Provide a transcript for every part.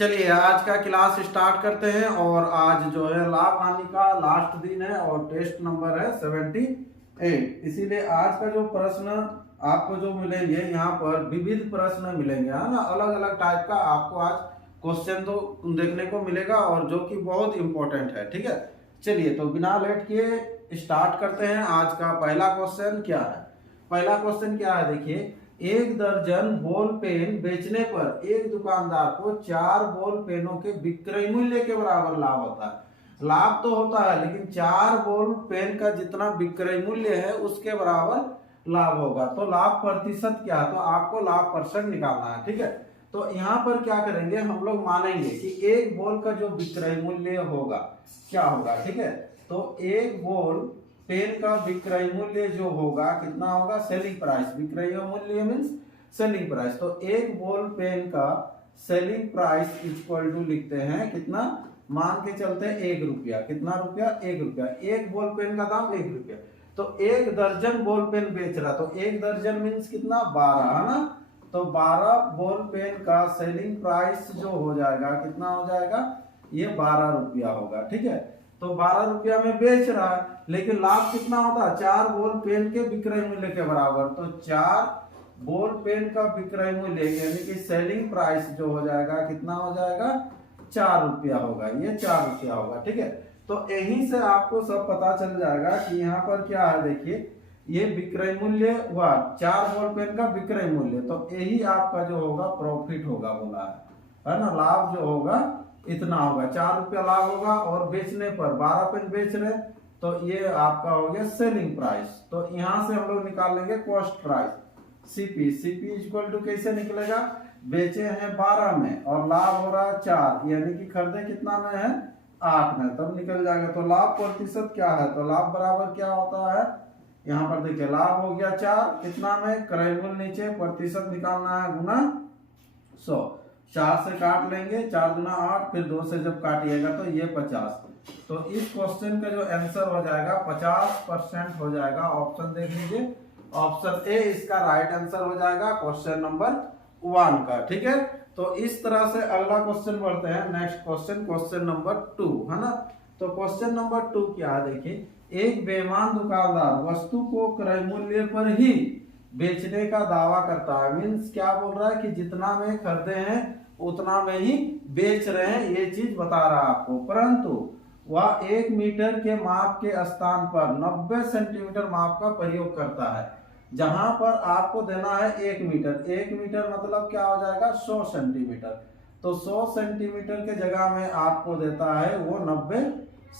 चलिए आज का क्लास स्टार्ट करते हैं। और आज जो है लाभ हानि का लास्ट दिन है और टेस्ट नंबर है 78। इसीलिए आज का जो प्रश्न आपको जो मिलेंगे यहाँ पर विविध प्रश्न मिलेंगे, है ना। अलग अलग टाइप का आपको आज क्वेश्चन तो देखने को मिलेगा और जो कि बहुत इंपॉर्टेंट है। ठीक है, चलिए तो बिना लेट किए स्टार्ट करते हैं। आज का पहला क्वेश्चन क्या है? पहला क्वेश्चन क्या है, देखिए। एक दर्जन बॉल पेन बेचने पर एक दुकानदार को 4 बॉल पेनों के विक्रय मूल्य के बराबर लाभ होता है। लाभ तो होता है लेकिन 4 बॉल पेन का जितना विक्रय मूल्य है उसके बराबर लाभ होगा। तो लाभ प्रतिशत क्या है? तो आपको लाभ प्रतिशत निकालना है। ठीक है, तो यहाँ पर क्या करेंगे, हम लोग मानेंगे कि एक बॉल का जो विक्रय मूल्य होगा क्या होगा। ठीक है, तो एक बॉल पेन का विक्रय मूल्य जो होगा कितना होगा? Selling price. विक्रय मूल्य मीन्स सेलिंग प्राइस। तो एक बॉल पेन का सेलिंग प्राइस इक्वल टू लिखते हैं कितना, मान के चलते हैं 1 रुपया। कितना रुपया? 1 रुपया। एक बॉल पेन का दाम 1 रुपया। तो एक दर्जन बॉल पेन बेच रहा, तो एक दर्जन मीन्स कितना? 12, है ना। तो 12 बॉल पेन का सेलिंग प्राइस जो हो जाएगा कितना हो जाएगा? ये 12 रुपया होगा। ठीक है, तो 12 रुपया में बेच रहा है लेकिन लाभ कितना होता है? 4 बॉल पेन के विक्रय मूल्य के बराबर। तो 4 बॉल पेन का विक्रय मूल्य यानी कि सेलिंग प्राइस जो हो जाएगा कितना हो जाएगा? 4 रुपया होगा। ये 4 रुपया होगा। ठीक है, तो यहीं से आपको सब पता चल जाएगा कि यहाँ पर क्या है। देखिए, ये विक्रय मूल्य हुआ 4 बॉल पेन का विक्रय मूल्य, तो यही आपका जो होगा प्रॉफिट होगा बोला है ना। लाभ जो होगा इतना होगा, 4 रुपया लाभ होगा। और बेचने पर 12 पेन बेच रहे तो ये आपका हो गया सेलिंग प्राइस। तो यहां से हम लोग निकाल लेंगे cost price. CP equal to कैसे निकलेगा? बेचे हैं 12 में और लाभ हो रहा है 4, यानी कि खरीदे कितना में है? 8 में, तब निकल जाएगा। तो लाभ प्रतिशत क्या है? तो लाभ बराबर क्या होता है? यहाँ पर देखिए, लाभ हो गया 4, कितना में? क्रय मूल्य नीचे, प्रतिशत निकालना है गुना 100। 4 से काट लेंगे, 4 गुना 8, फिर 2 से जब काटिएगा तो ये 50। तो इस क्वेश्चन का जो आंसर हो जाएगा 50% हो जाएगा। ऑप्शन देख लीजिए, ऑप्शन ए इसका राइट आंसर हो जाएगा क्वेश्चन नंबर 1 का। ठीक है, तो इस तरह से अगला क्वेश्चन बढ़ते हैं। नेक्स्ट क्वेश्चन, क्वेश्चन नंबर 2, है ना। तो क्वेश्चन नंबर 2 क्या है, देखिए। एक बेईमान दुकानदार वस्तु को क्रय मूल्य पर ही बेचने का दावा करता है। मीन्स क्या बोल रहा है कि जितना में खरीदे हैं उतना में ही बेच रहे हैं, ये चीज बता रहा है आपको। परंतु वह 1 मीटर के माप के स्थान पर 90 सेंटीमीटर माप का प्रयोग करता है। जहां पर आपको देना है 1 मीटर। 1 मीटर मतलब क्या हो जाएगा? 100 सेंटीमीटर। तो 100 सेंटीमीटर के जगह में आपको देता है वो 90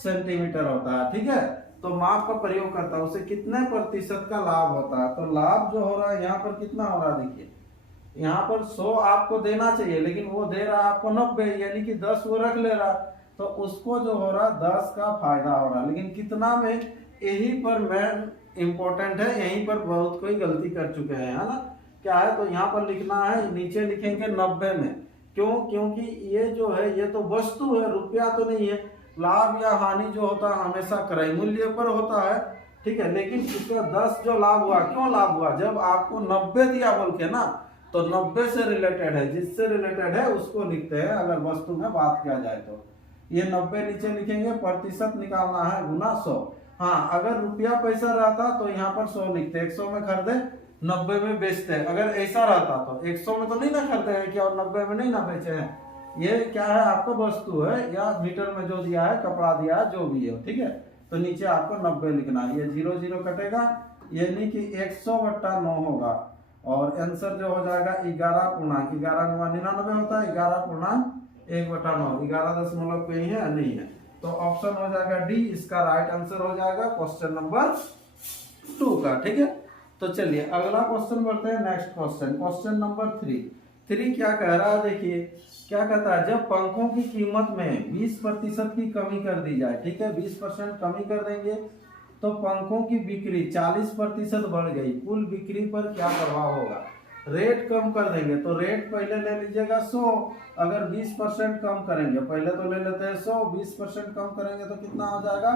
सेंटीमीटर होता है। ठीक है, तो माप का प्रयोग करता है, उसे कितने प्रतिशत का लाभ होता है? तो लाभ जो हो रहा है यहाँ पर कितना हो रहा है? देखिए, यहाँ पर 100 आपको देना चाहिए लेकिन वो दे रहा है आपको 90, यानी कि 10 वो रख ले रहा। तो उसको जो हो रहा है 10 का फायदा हो रहा है, लेकिन कितना में? यही पर मेन इंपॉर्टेंट है, यहीं पर बहुत कोई गलती कर चुके हैं, है ना। क्या है? तो यहाँ पर लिखना है, नीचे लिखेंगे 90 में। क्यों? क्योंकि ये जो है ये तो वस्तु है, रुपया तो नहीं है। लाभ या हानि जो होता है हमेशा क्रय मूल्य पर होता है। ठीक है, लेकिन इसका 10 जो लाभ हुआ, क्यों लाभ हुआ? जब आपको 90 दिया बोल के ना, तो 90 से रिलेटेड है, जिससे रिलेटेड है उसको लिखते हैं अगर वस्तु में बात किया जाए तो। ये 90 नीचे लिखेंगे, प्रतिशत निकालना है गुना 100। हाँ, अगर रुपया पैसा रहता तो यहाँ पर 100 लिखते, 100 में खरीदे 90 में बेचते। अगर ऐसा रहता तो 100 में तो नहीं ना खरीदे हैं क्या, और 90 में नहीं ना बेचे हैं। ये क्या है? आपको वस्तु है या मीटर में जो दिया है, कपड़ा दिया है, जो भी है। ठीक है, तो नीचे आपको 90 लिखना है। ये 0 0 कटेगा, यानी कि 100/9 होगा। और आंसर जो हो जाएगा 11.99 होता है। 11.1/9, 11 कहीं है नहीं है। तो ऑप्शन हो जाएगा डी इसका राइट आंसर हो जाएगा क्वेश्चन नंबर 2 का। ठीक है, तो चलिए अगला क्वेश्चन बढ़ते हैं। नेक्स्ट क्वेश्चन, क्वेश्चन नंबर 3 क्या कह रहा है? देखिए क्या कहता है, जब पंखों की कीमत में 20% की कमी कर दी जाए। ठीक है, 20% कमी कर देंगे तो पंखों की बिक्री 40% बढ़ गई। कुल बिक्री पर क्या प्रभाव होगा? रेट कम कर देंगे तो रेट पहले ले लीजिएगा 100। अगर 20% कम करेंगे, पहले तो ले लेते हैं 100, 20% कम करेंगे तो कितना हो जाएगा?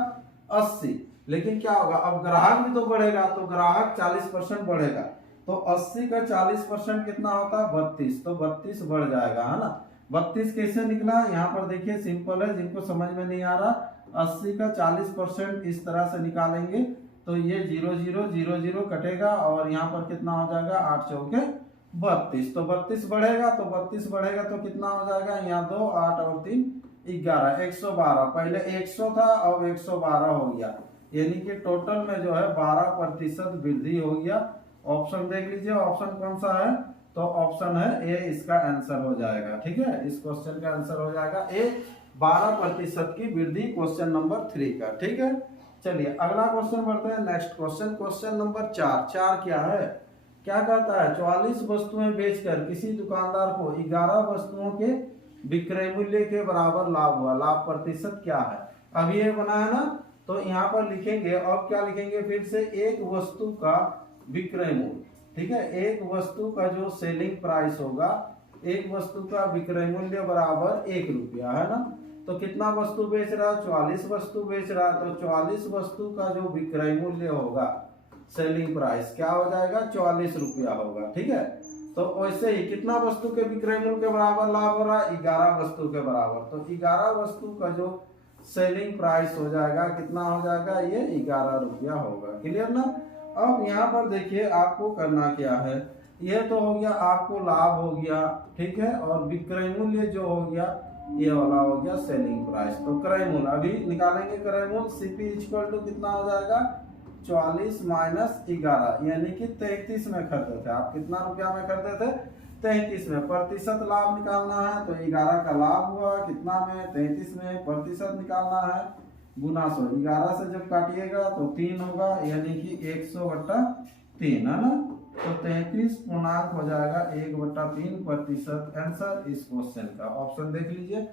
80। लेकिन क्या होगा? अब ग्राहक भी तो बढ़ेगा, तो ग्राहक 40% बढ़ेगा। तो 80 का 40% कितना होता है? 32। तो 32 बढ़ जाएगा, है ना। 32 कैसे निकला, यहाँ पर देखिए सिंपल है, जिनको समझ में नहीं आ रहा 80 का 40% इस तरह से निकालेंगे तो ये 0 0 0 0 कटेगा और यहाँ पर कितना हो जाएगा 8 चौके 32। तो 32 बढ़ेगा तो 32 बढ़ेगा तो कितना हो जाएगा, यहाँ 2 8 और 3 11 112। पहले 100 था अब 112 हो गया, यानी कि टोटल में जो है 12% वृद्धि हो गया। ऑप्शन देख लीजिए, ऑप्शन कौन सा है, तो ऑप्शन है ए, इसका आंसर हो जाएगा। ठीक है, इस क्वेश्चन का आंसर हो जाएगा ए, 12% की वृद्धि, क्वेश्चन नंबर 3 का। ठीक है, चलिए अगला क्वेश्चन बढ़ते हैं। Next question, question number 4। 4 क्या है, क्या कहता है, 44 वस्तुएं बेचकर किसी दुकानदार को 11 वस्तुओं के विक्रय मूल्य के बराबर लाभ हुआ, लाभ प्रतिशत क्या है। अभी ये बना है ना, तो यहाँ पर लिखेंगे, और क्या लिखेंगे फिर से, एक वस्तु का विक्रय मूल्य। ठीक है, एक वस्तु का जो सेलिंग प्राइस होगा, एक वस्तु का विक्रय मूल्य बराबर 1 रुपया है ना। तो कितना वस्तु बेच रहा है, 44 वस्तु बेच रहा है, तो 44 वस्तु का जो विक्रय मूल्य होगा, सेलिंग प्राइस क्या हो जाएगा, 44 रुपया होगा। ठीक है, तो वैसे ही कितना वस्तु के विक्रय मूल्य के बराबर लाभ हो रहा है, 11 वस्तु के बराबर। तो 11 वस्तु का जो सेलिंग प्राइस हो जाएगा, कितना हो जाएगा, ये 11 रुपया होगा। क्लियर ना। अब यहाँ पर देखिए आपको करना क्या है, ये तो हो गया आपको लाभ हो गया। ठीक है, और विक्रय मूल्य जो हो गया ये वाला हो गया सेलिंग प्राइस। तो क्रय मूल्य अभी निकालेंगे, क्रय मूल्य सीपी इक्वल टू कितना हो जाएगा, 44 माइनस 11, यानी कि 33 में खरीदे थे आप, कितना रुपया में खरीदे थे, 33 में। प्रतिशत लाभ निकालना है तो 11 का लाभ हुआ कितना में, 33 में, प्रतिशत निकालना है गुना 100, 11 से जब काटिएगा तो 3 होगा, यानी कि 100/3 है ना। तो 33 पूर्णांक हो जाएगा 1/3% आंसर इस क्वेश्चन का। ऑप्शन देख लीजिए,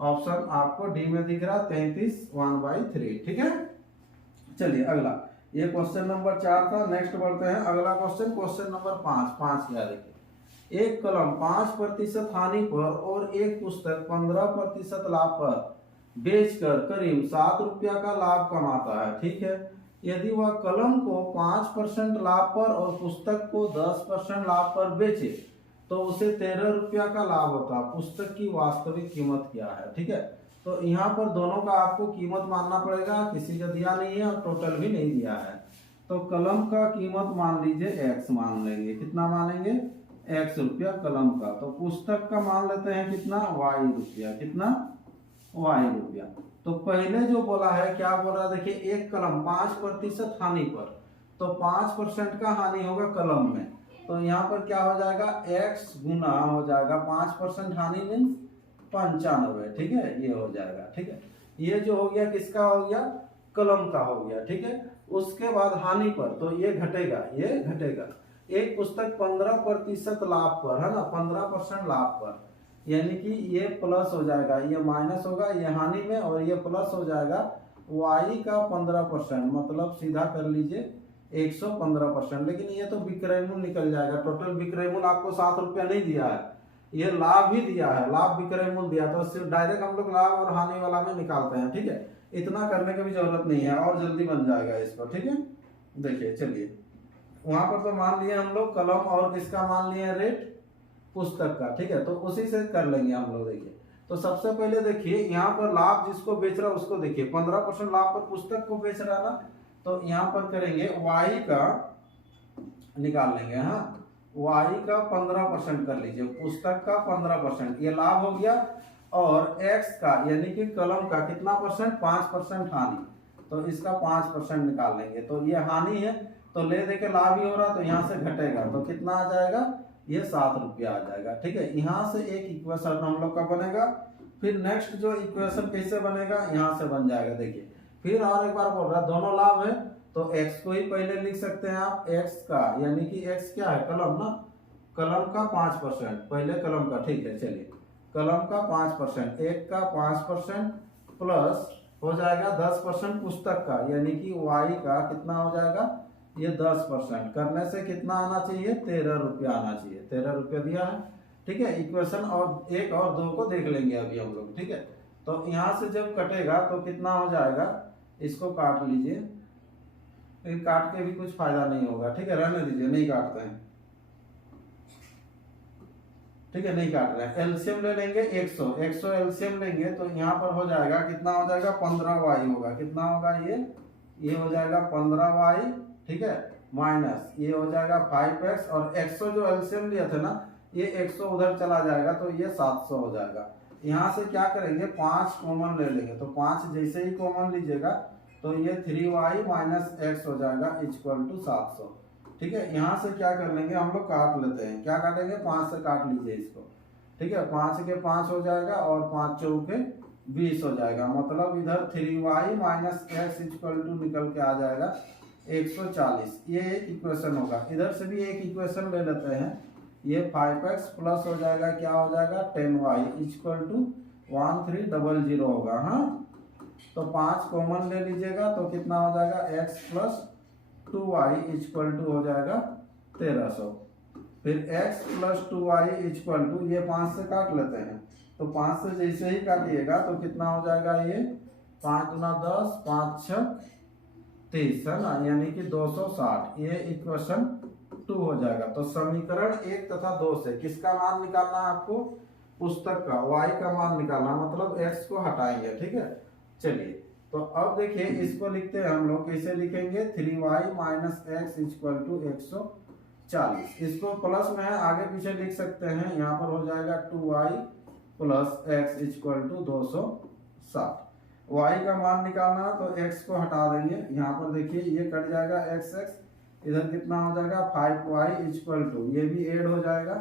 ऑप्शन आपको डी में दिख रहा है 33 1/3। ठीक है, चलिए अगला, ये क्वेश्चन नंबर 4 था। नेक्स्ट बढ़ते हैं अगला क्वेश्चन, क्वेश्चन नंबर 5। 5 क्या देखिए, एक कलम 5% हानि पर और एक पुस्तक 15% लाभ पर बेचकर करीब 7 रुपया का लाभ कमाता है। ठीक है, यदि वह कलम को 5% लाभ पर और पुस्तक को 10% लाभ पर बेचे तो उसे 13 रुपया का लाभ होता। पुस्तक की वास्तविक कीमत क्या है। ठीक है, तो यहाँ पर दोनों का आपको कीमत मानना पड़ेगा, किसी का दिया नहीं है और टोटल भी नहीं दिया है। तो कलम का कीमत मान लीजिए x मान लेंगे, कितना मानेंगे, x रुपया कलम का। तो पुस्तक का मान लेते हैं कितना, y रुपया, कितना, y रुपया। तो पहले जो बोला है, क्या बोल रहा है, देखिए एक कलम 5% हानि पर, तो 5% का हानि होगा कलम में, तो यहाँ पर क्या हो जाएगा, x गुना हो जाएगा 5% हानि मीन्स 95। ठीक है, ये हो जाएगा। ठीक है, ये जो हो गया किसका हो गया, कलम का हो गया। ठीक है, उसके बाद हानि पर, तो ये घटेगा, ये घटेगा। एक पुस्तक 15% लाभ पर है ना, 15% लाभ पर, यानी कि ये प्लस हो जाएगा, ये माइनस होगा, ये हानि में, और ये प्लस हो जाएगा y का 15%, मतलब सीधा कर लीजिए 115%। लेकिन ये तो विक्रय मूल्य निकल जाएगा, टोटल विक्रय मूल्य आपको 7 रुपया नहीं दिया है, ये लाभ ही दिया है, लाभ विक्रय मूल्य दिया, तो सिर्फ डायरेक्ट हम लोग लाभ और हानि वाला में निकालते हैं। ठीक है, इतना करने की भी जरूरत नहीं है और जल्दी बन जाएगा इसको। ठीक है, देखिए चलिए, वहां पर तो मान लिए हम लोग कलम और किसका मान लिए रेट, पुस्तक का। ठीक है, तो उसी से कर लेंगे हम लोग। देखिए, तो सबसे पहले देखिए यहाँ पर लाभ जिसको बेच रहा है उसको देखिए, 15% लाभ पर पुस्तक को बेच रहा ना, तो यहाँ पर करेंगे y का निकाल लेंगे। हाँ, y का 15% कर लीजिए, पुस्तक का 15%, ये लाभ हो गया, और x का यानी कि कलम का कितना परसेंट, 5% हानि, तो इसका 5% निकाल लेंगे। तो ये हानि है तो ले दे के लाभ ही हो रहा, तो यहाँ से घटेगा तो कितना आ जाएगा, ये 7 रुपया आ जाएगा। ठीक है, यहाँ से एक इक्वेशन हम लोग का बनेगा। फिर नेक्स्ट जो इक्वेशन कैसे बनेगा, यहाँ से बन जाएगा। देखिए, फिर और एक बार बोल रहा है, दोनों लाभ है तो x को ही पहले लिख सकते हैं आप, x का यानी कि x क्या है, कलम ना, कलम का 5%, पहले कलम का। ठीक है, चलिए, कलम का 5%, एक का 5% प्लस हो जाएगा 10% पुस्तक का, यानी कि y का कितना हो जाएगा, ये 10% करने से कितना आना चाहिए, 13 रुपया आना चाहिए, 13 रुपया दिया है। ठीक है, इक्वेशन और 1 और 2 को देख लेंगे अभी हम लोग। ठीक है, तो यहाँ से जब कटेगा तो कितना हो जाएगा, इसको काट लीजिए, लेकिन काट के भी कुछ फायदा नहीं होगा। ठीक है, रहने दीजिए, नहीं काटते हैं। ठीक है, नहीं काट रहे हैं। एलसीएम ले लेंगे 100 एलसीएम लेंगे तो यहाँ पर हो जाएगा कितना, हो जाएगा 15y होगा। कितना होगा ये हो जाएगा 15y, ठीक है, माइनस ये हो जाएगा 5x, और 100 जो एलसीएम लिया था ना, ये 100 उधर चला जाएगा तो ये 700 हो जाएगा। यहाँ से क्या करेंगे, 5 कॉमन ले लेंगे, तो 5 जैसे ही कॉमन लीजिएगा तो ये 3y माइनस x हो जाएगा इक्वल टू 700। ठीक है, यहाँ से क्या कर लेंगे हम लोग, काट लेते हैं। क्या काटेंगे, 5 से काट लीजिए इसको। ठीक है, 5 के 5 हो जाएगा और 5 चौके 20 हो जाएगा। मतलब इधर 3y minus x equal to निकल के आ जाएगा 140। ये एक इक्वेशन होगा। इधर से भी एक इक्वेशन ले लेते हैं। ये 5x प्लस हो जाएगा, क्या हो जाएगा 10y इक्वल टू 1300 होगा। हाँ, तो 5 कॉमन ले लीजिएगा तो कितना हो जाएगा, x plus 2y equal to हो जाएगा 1300। फिर x plus 2y equal to, ये 5 से काट लेते हैं, तो 5 से जैसे ही काटिएगा तो कितना हो जाएगा, ये 5 गुना 10, 5 6 30 है ना, यानी कि 260। ये इक्वेशन 2 हो जाएगा। तो समीकरण 1 तथा 2 से किसका मान निकालना है आपको, पुस्तक का y का मान निकालना, मतलब x को हटाएंगे। ठीक है, चलिए तो अब देखिए इसको लिखते हैं हम लोग, कैसे लिखेंगे, 3y minus x equal to 140। इसको प्लस में है, आगे पीछे लिख सकते हैं। यहाँ पर हो जाएगा 2y plus x equal to 260। y का मान निकालना तो x को हटा देंगे। यहाँ पर देखिए ये कट जाएगा x, इधर कितना हो जाएगा 5y इक्वल टू, ये भी ऐड हो जाएगा,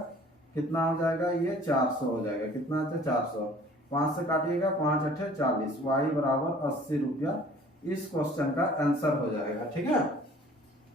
कितना हो जाएगा, ये 400 हो जाएगा। कितना है, 400। 5 से काटिएगा, 5 8 40, y बराबर 80 रुपया। इस क्वेश्चन का आंसर हो जाएगा। ठीक है,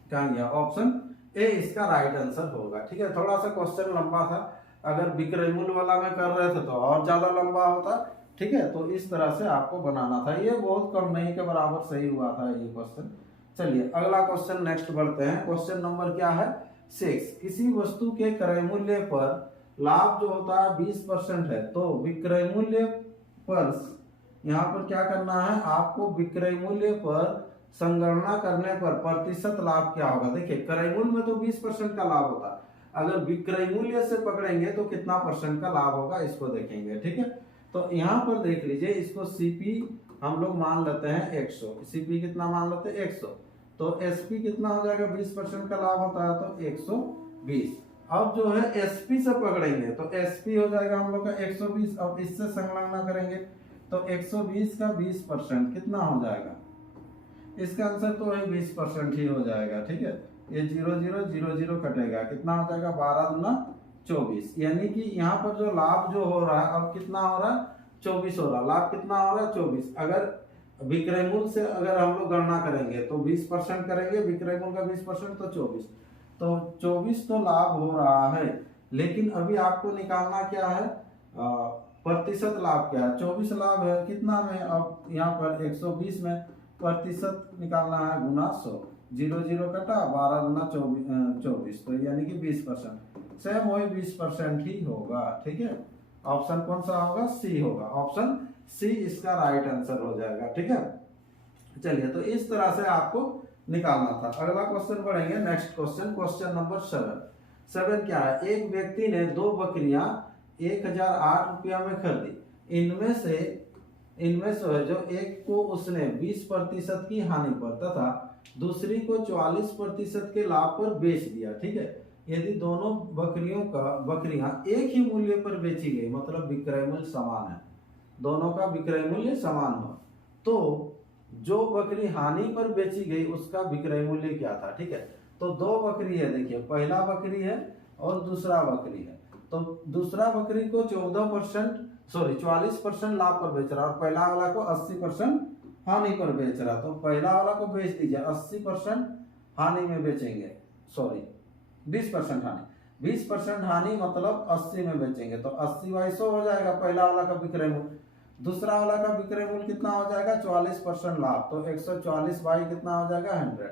क्या गया, ऑप्शन ए इसका राइट आंसर होगा। ठीक है, थोड़ा सा क्वेश्चन लंबा था, अगर विक्रय मूल्य वाला में कर रहे थे तो और ज्यादा लंबा होता। ठीक है, तो इस तरह से आपको बनाना था। ये बहुत कम नहीं के बराबर सही हुआ था ये क्वेश्चन। चलिए अगला क्वेश्चन नेक्स्ट बढ़ते हैं। क्वेश्चन नंबर क्या है, 6। किसी वस्तु के क्रय मूल्य पर लाभ जो होता है 20% है, तो विक्रय मूल्य पर यहाँ पर क्या करना है आपको, विक्रय मूल्य पर संगणना करने पर प्रतिशत लाभ क्या होगा। देखिए क्रय मूल्य में तो 20% का लाभ होता है, अगर विक्रय मूल्य से पकड़ेंगे तो कितना परसेंट का लाभ होगा, इसको देखेंगे। ठीक है, तो यहाँ पर देख लीजिए, इसको सीपी हम लोग मान लेते हैं 100, सीपी कितना मान लेते हैं 100, तो एसपी कितना हो जाएगा, 20% का लाभ होता है तो 120। अब जो है एसपी से पकड़ेंगे तो एसपी हो जाएगा हम लोग का 120। अब इससे संगणना करेंगे तो 120 का 20% कितना हो जाएगा, इसका आंसर तो वही 20% ही हो जाएगा। ठीक है, ये 0 0 0 0 कटेगा, कितना हो जाएगा 12 दूना 24। यानी कि यहाँ पर जो लाभ जो हो रहा है अब कितना हो रहा है, 24 हो रहा है। लाभ कितना हो रहा है, 24। अगर विक्रय मूल्य से अगर हम लोग गणना करेंगे तो 20% करेंगे, विक्रय मूल्य का 20% तो 24, तो 24 तो लाभ हो रहा है। लेकिन अभी आपको निकालना क्या है, प्रतिशत लाभ क्या है, 24 लाभ है कितना में, अब यहाँ पर 120 में प्रतिशत निकालना है गुना 100, 0 0 कटा, 12 गुना 24, तो यानी कि 20%। सेम वही 20% ही होगा। ठीक है, ऑप्शन कौन सा होगा, सी होगा। ऑप्शन सी इसका राइट आंसर हो जाएगा। ठीक है, चलिए तो इस तरह से आपको निकालना था। अगला क्वेश्चन पढ़ेंगे, नेक्स्ट क्वेश्चन, क्वेश्चन नंबर 7 क्या है, एक व्यक्ति ने 2 बकरियां 1008 रुपया में खरीदी। इनमें से जो एक को उसने 20% की हानि पर तथा दूसरी को 44% के लाभ पर बेच दिया। ठीक है, यदि दोनों बकरियां एक ही मूल्य पर बेची गई, मतलब विक्रय मूल्य समान है, दोनों का विक्रय मूल्य समान हो, तो जो बकरी हानि पर बेची गई उसका विक्रय मूल्य क्या था। ठीक है, तो 2 बकरी है, देखिए पहला बकरी है और दूसरा बकरी है, तो दूसरा बकरी को 44% लाभ पर बेच रहा और पहला वाला को 80% हानि पर बेच रहा। तो पहला वाला को बेच दीजिए, 80% हानि में बेचेंगे, 20% हानि, 20% हानि मतलब 80 में बेचेंगे, तो 80/100 हो जाएगा पहला वाला का विक्रय मूल्य। दूसरा वाला का विक्रय मूल्य कितना हो जाएगा, 44% लाभ, तो 140 बाई कितना हो जाएगा 100।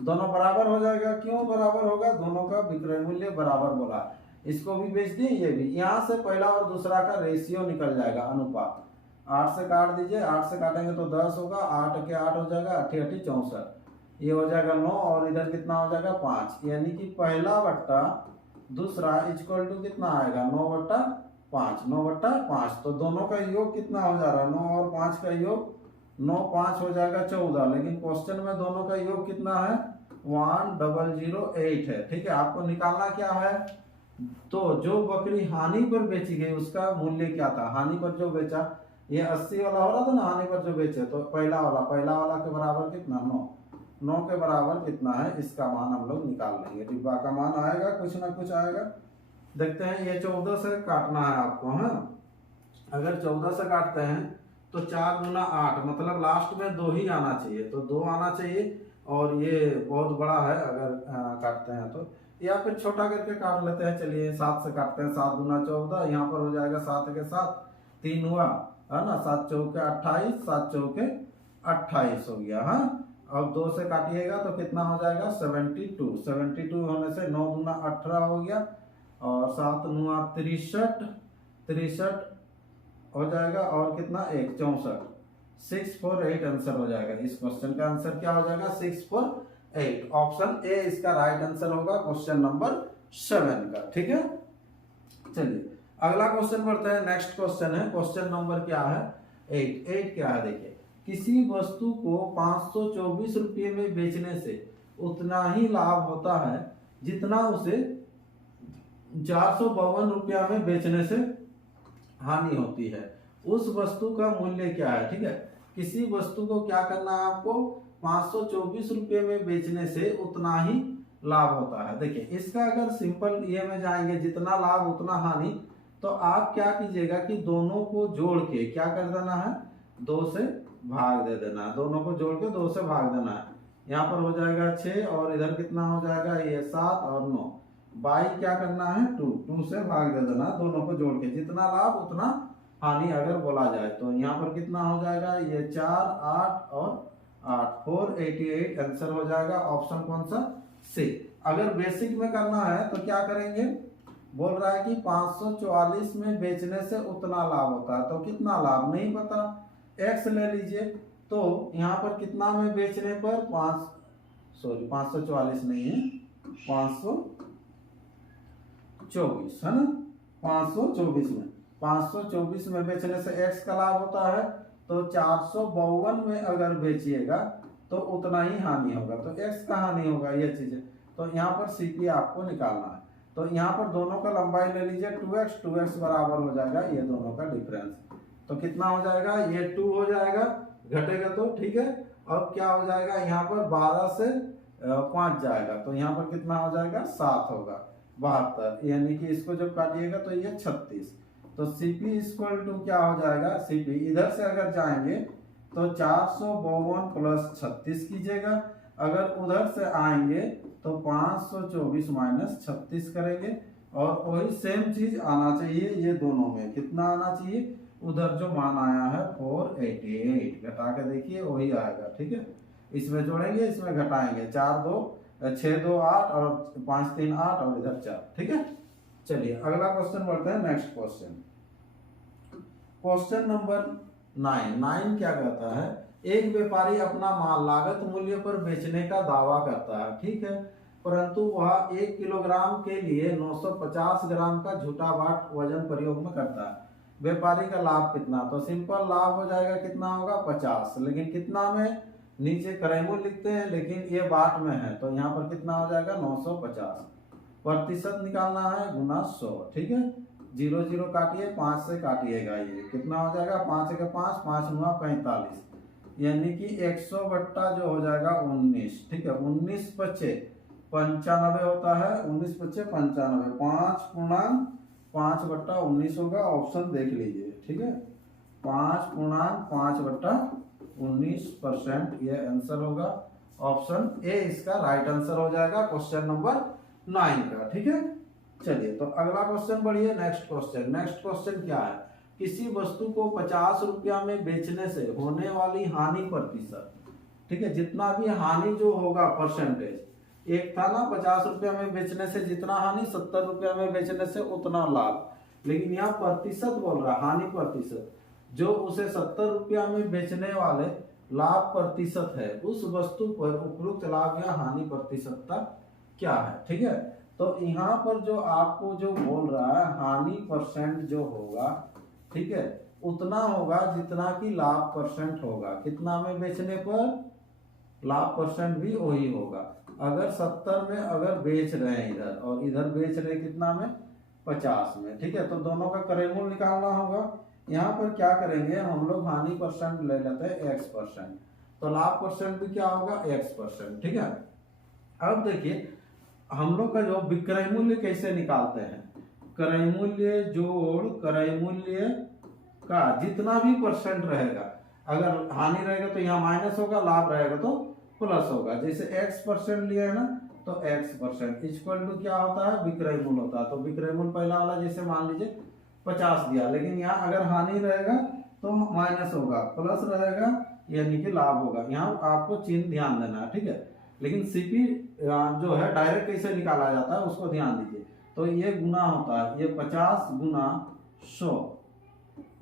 दोनों बराबर हो जाएगा। क्यों बराबर होगा, दोनों का विक्रय मूल्य बराबर बोला, इसको भी बेच दिए, ये भी। यहाँ से पहला और दूसरा का रेशियो निकल जाएगा, अनुपात। 8 से काट दीजिए, 8 से काटेंगे तो 10 होगा, 8 के 8 हो जाएगा, 8 8 64, ये हो जाएगा 9, और इधर कितना हो जाएगा 5, यानी कि पहला बट्टा दूसरा इक्वल टू कितना आएगा 9/5, 9/5। तो दोनों का योग कितना हो जा रहा है, 9 और 5 का योग, 9 5 हो जाएगा 14। लेकिन क्वेश्चन में दोनों का योग कितना है 1008 है। ठीक है, आपको निकालना क्या है, तो जो बकरी हानि पर बेची गई उसका मूल्य क्या था, हानि पर जो बेचा, ये 80 वाला हो रहा था ना, हानि पर जो बेचे, तो पहला वाला के बराबर कितना 9, 9 के बराबर कितना है, इसका मान हम लोग निकाल लेंगे। डिब्बा का मान आएगा, कुछ ना कुछ आएगा। देखते हैं, ये 14 से काटना है आपको। हाँ, अगर 14 से काटते हैं तो 4 गुना 8, मतलब लास्ट में 2 ही आना चाहिए, तो 2 आना चाहिए। और ये बहुत बड़ा है, अगर काटते हैं तो, या फिर छोटा करके काट लेते हैं। चलिए 7 से काटते हैं, 7 गुना 14, यहाँ पर हो जाएगा 7 के 7 3 हुआ, है ना, 7 चौके 28, 7 चौके 28 हो गया। हाँ, अब 2 से काटिएगा तो कितना हो जाएगा 72, 72 होने से 9 दूना 18 हो गया, और 7 9 63, 63 हो जाएगा, और कितना 1 64, 648 आंसर हो जाएगा। इस क्वेश्चन का आंसर क्या हो जाएगा 648। ऑप्शन ए इसका राइट आंसर होगा क्वेश्चन नंबर 7 का। ठीक है, चलिए अगला क्वेश्चन बढ़ते हैं। नेक्स्ट क्वेश्चन है, क्वेश्चन नंबर क्या है 8। 8 क्या है, देखिए, किसी वस्तु को 524 रुपये में बेचने से उतना ही लाभ होता है जितना उसे 452 रुपया में बेचने से हानि होती है। उस वस्तु का मूल्य क्या है। ठीक है, किसी वस्तु को क्या करना है आपको, 524 रुपये में बेचने से उतना ही लाभ होता है। देखिए, इसका अगर सिंपल ये में जाएंगे, जितना लाभ उतना हानि, तो आप क्या कीजिएगा कि दोनों को जोड़ के क्या कर देना है, 2 से भाग दे देना है। दोनों को जोड़ के 2 से भाग देना है। यहाँ पर हो जाएगा 6, और इधर कितना हो जाएगा ये 7 और 9, बाई क्या करना है 2 से भाग दे देना, दोनों को जोड़ के, जितना लाभ उतना हानि अगर बोला जाए। तो यहाँ पर कितना हो जाएगा ये 4 8 और 8, 488 आंसर हो जाएगा। ऑप्शन कौन सा, सी। अगर बेसिक में करना है तो क्या करेंगे, बोल रहा है कि 544 में बेचने से उतना लाभ होता है, तो कितना लाभ नहीं पता, एक्स ले लीजिए। तो यहाँ पर कितना में बेचने पर 544 नहीं है, 524 है ना, 524 में, 524 में बेचने से x का लाभ होता है, तो 452 में अगर बेचिएगा तो उतना ही हानि होगा। तो x का हानि होगा, ये चीजें। तो यहाँ पर CP आपको निकालना है। तो यहाँ पर दोनों का लंबाई ले लीजिए 2x बराबर हो जाएगा ये दोनों का डिफरेंस। तो कितना हो जाएगा, ये 2 हो जाएगा, घटेगा तो ठीक है। अब क्या हो जाएगा, यहाँ पर 12 से 5 जाएगा, तो यहाँ पर कितना हो जाएगा 7 होगा, 72, यानी कि इसको जब काटिएगा तो ये 36। तो CP इक्वल टू क्या हो जाएगा, CP इधर से अगर जाएंगे तो 452 प्लस 36 कीजिएगा, अगर उधर से आएंगे तो 524 माइनस 36 करेंगे, और वही सेम चीज आना चाहिए ये दोनों में, कितना आना चाहिए, उधर जो मान आया है 488, घटा के देखिए वही आएगा। ठीक है, इसमें जोड़ेंगे, इसमें घटाएंगे, 6 2 8 और 5 3 8 और इधर 4। ठीक है, चलिए अगला क्वेश्चन बढ़ते हैं। नेक्स्ट क्वेश्चन, क्वेश्चन नंबर 9 क्या कहता है, एक व्यापारी अपना माल लागत मूल्य पर बेचने का दावा करता है, ठीक है, परंतु वह 1 किलोग्राम के लिए 950 ग्राम का झूठा बाट वजन प्रयोग में करता है। व्यापारी का लाभ कितना, तो सिंपल लाभ हो जाएगा, कितना होगा 50, लेकिन कितना में, नीचे क्रेमो लिखते हैं लेकिन ये बाट में है, तो यहाँ पर कितना हो जाएगा 950, प्रतिशत निकालना है गुना 100। ठीक है, 0 0 काटिए, 5 से काटिएगा, ये कितना हो जाएगा 5 के 5, 5 9 45, यानी कि 100 बट्टा जो हो जाएगा 19। ठीक है, 19 पच्चे 95 होता है, 19 पच्चे 95, 5 बट्टा 19 होगा। ऑप्शन देख लीजिए। ठीक है, 5 बट्टा 19% ये आंसर होगा। ऑप्शन ए इसका राइट आंसर हो जाएगा क्वेश्चन नंबर 9 का। ठीक है, चलिए तो अगला क्वेश्चन बढ़िए। नेक्स्ट क्वेश्चन क्या है, किसी वस्तु को 50 रुपया में बेचने से होने वाली हानि प्रतिशत, ठीक है, जितना भी हानि जो होगा परसेंटेज, एक था ना 50 रुपया में बेचने से जितना हानि, 70 रुपया में बेचने से उतना लाभ, लेकिन यहाँ प्रतिशत बोल रहा है, हानि प्रतिशत, जो उसे 70 रुपया में बेचने वाले लाभ प्रतिशत है, उस वस्तु पर उपरोक्त लाभ या हानि प्रतिशतता क्या है। ठीक है, तो यहाँ पर जो आपको जो बोल रहा है हानि परसेंट जो होगा, ठीक है, उतना होगा जितना कि लाभ परसेंट होगा। कितना में बेचने पर? लाभ परसेंट भी वही होगा। अगर 70 में अगर बेच रहे हैं इधर, और इधर बेच रहे हैं कितना में? 50 में, ठीक है। तो दोनों का क्रय मूल्य निकालना होगा। यहाँ पर क्या करेंगे हम लोग, हानि परसेंट ले लेते हैं x%, तो लाभ परसेंट भी क्या होगा? x%, ठीक है। अब देखिए हम लोग का जो विक्रय मूल्य कैसे निकालते हैं, क्रय मूल्य जोड़ क्रय मूल्य का जितना भी परसेंट रहेगा, अगर हानि रहेगा तो यहाँ माइनस होगा, लाभ रहेगा तो प्लस होगा। जैसे x% लिया है ना, तो x% इक्वल टू क्या होता है? विक्रय मूल्य होता है। तो विक्रय मूल्य पहला वाला जैसे मान लीजिए 50 दिया, लेकिन यहाँ अगर हानि रहेगा तो माइनस होगा, प्लस रहेगा यानी कि लाभ होगा। यहाँ आपको चिन्ह ध्यान देना है, ठीक है। लेकिन सीपी जो है डायरेक्ट कैसे निकाला जाता है उसको ध्यान दीजिए। तो ये गुना होता है, ये 50 गुना 100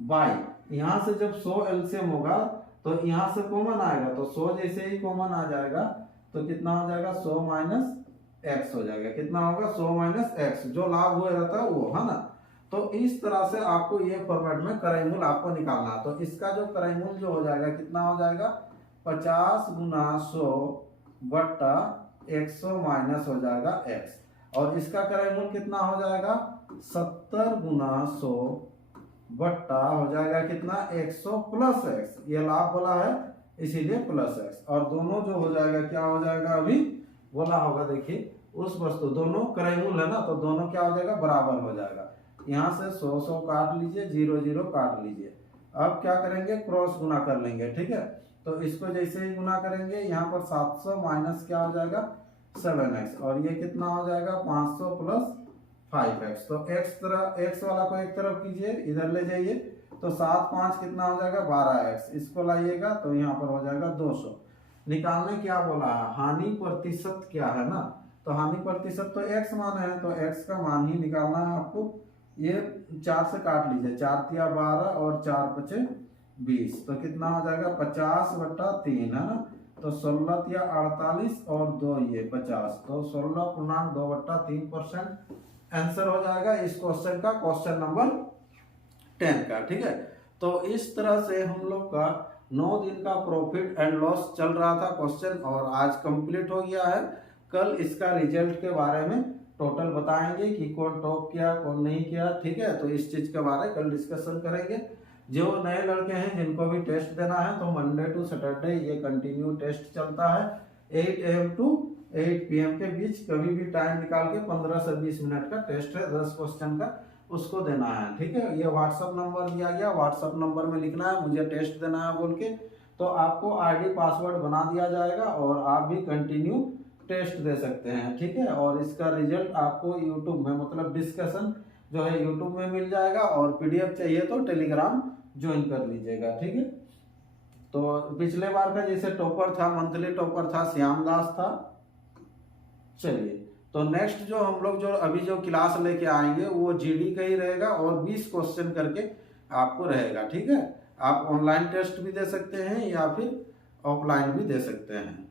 बाई, यहाँ से जब 100 एलसीएम होगा तो यहाँ से कॉमन आएगा, तो 100 जैसे ही कॉमन आ जाएगा तो कितना हो जाएगा? 100 माइनस एक्स हो जाएगा। कितना होगा? 100 माइनस एक्स, जो लाभ हुआ रहता है वो, है ना। तो इस तरह से आपको ये फॉर्मेट में क्रय मूल्य आपको निकालना है। तो इसका जो क्रय मूल्य जो हो जाएगा कितना हो जाएगा? 50 गुना 100 बट्टा 100 माइनस हो जाएगा x, और इसका क्रय मूल्य कितना हो जाएगा? 70 गुना 100 बट्टा हो जाएगा कितना? 100 प्लस x, ये लाभ बोला है इसीलिए प्लस x, और दोनों जो हो जाएगा क्या हो जाएगा? अभी बोला होगा, देखिए उस वस्तु दोनों क्रय मूल्य है ना, तो दोनों क्या हो जाएगा? बराबर हो जाएगा। यहाँ से 100 काट लीजिए, 0 काट लीजिए। अब क्या करेंगे? क्रॉस गुना कर लेंगे, ठीक है। तो इसको जैसे ही गुना करेंगे, यहाँ पर 700 माइनस क्या हो जाएगा? 7x, और ये कितना हो जाएगा? 500 प्लस 5x। तो x वाला को एक तरफ कीजिए, इधर ले जाइए, तो 7 5 कितना हो जाएगा? 12x। इसको लाइएगा तो यहाँ पर हो जाएगा 200। निकालने क्या बोला है? हानि प्रतिशत क्या है ना, तो हानि प्रतिशत तो x मान है, तो x का मान ही निकालना है आपको। ये 4 से काट लीजिए, 4 तिया 12 और 4 पचे 20, तो कितना हो जाएगा? 50 बट्टा 3, है ना। तो 16 तिया 48 और 2 ये 50, तो 16.2 बट्टा 3% आंसर हो जाएगा इस क्वेश्चन का, क्वेश्चन नंबर 10 का, ठीक है। तो इस तरह से हम लोग का 9 दिन का प्रॉफिट एंड लॉस चल रहा था क्वेश्चन, और आज कंप्लीट हो गया है। कल इसका रिजल्ट के बारे में टोटल बताएंगे कि कौन टॉप किया कौन नहीं किया, ठीक है। तो इस चीज के बारे में कल डिस्कशन करेंगे। जो नए लड़के हैं जिनको भी टेस्ट देना है, तो मंडे टू सैटरडे ये कंटिन्यू टेस्ट चलता है 8 AM टू 8 PM के बीच। कभी भी टाइम निकाल के 15 से 20 मिनट का टेस्ट है, 10 क्वेश्चन का, उसको देना है, ठीक है। ये व्हाट्सअप नंबर दिया गया, व्हाट्सअप नंबर में लिखना है मुझे टेस्ट देना है बोल के, तो आपको ID पासवर्ड बना दिया जाएगा और आप भी कंटिन्यू टेस्ट दे सकते हैं, ठीक है। और इसका रिजल्ट आपको यूट्यूब में, मतलब डिस्कशन जो है यूट्यूब में मिल जाएगा, और PDF चाहिए तो टेलीग्राम ज्वाइन कर लीजिएगा, ठीक है। तो पिछले बार का जैसे टॉपर था, मंथली टॉपर था, श्याम दास था। चलिए, तो नेक्स्ट जो हम लोग जो अभी जो क्लास लेके आएंगे वो GD का ही रहेगा, और 20 क्वेश्चन करके आपको रहेगा, ठीक है। आप ऑनलाइन टेस्ट भी दे सकते हैं या फिर ऑफलाइन भी दे सकते हैं।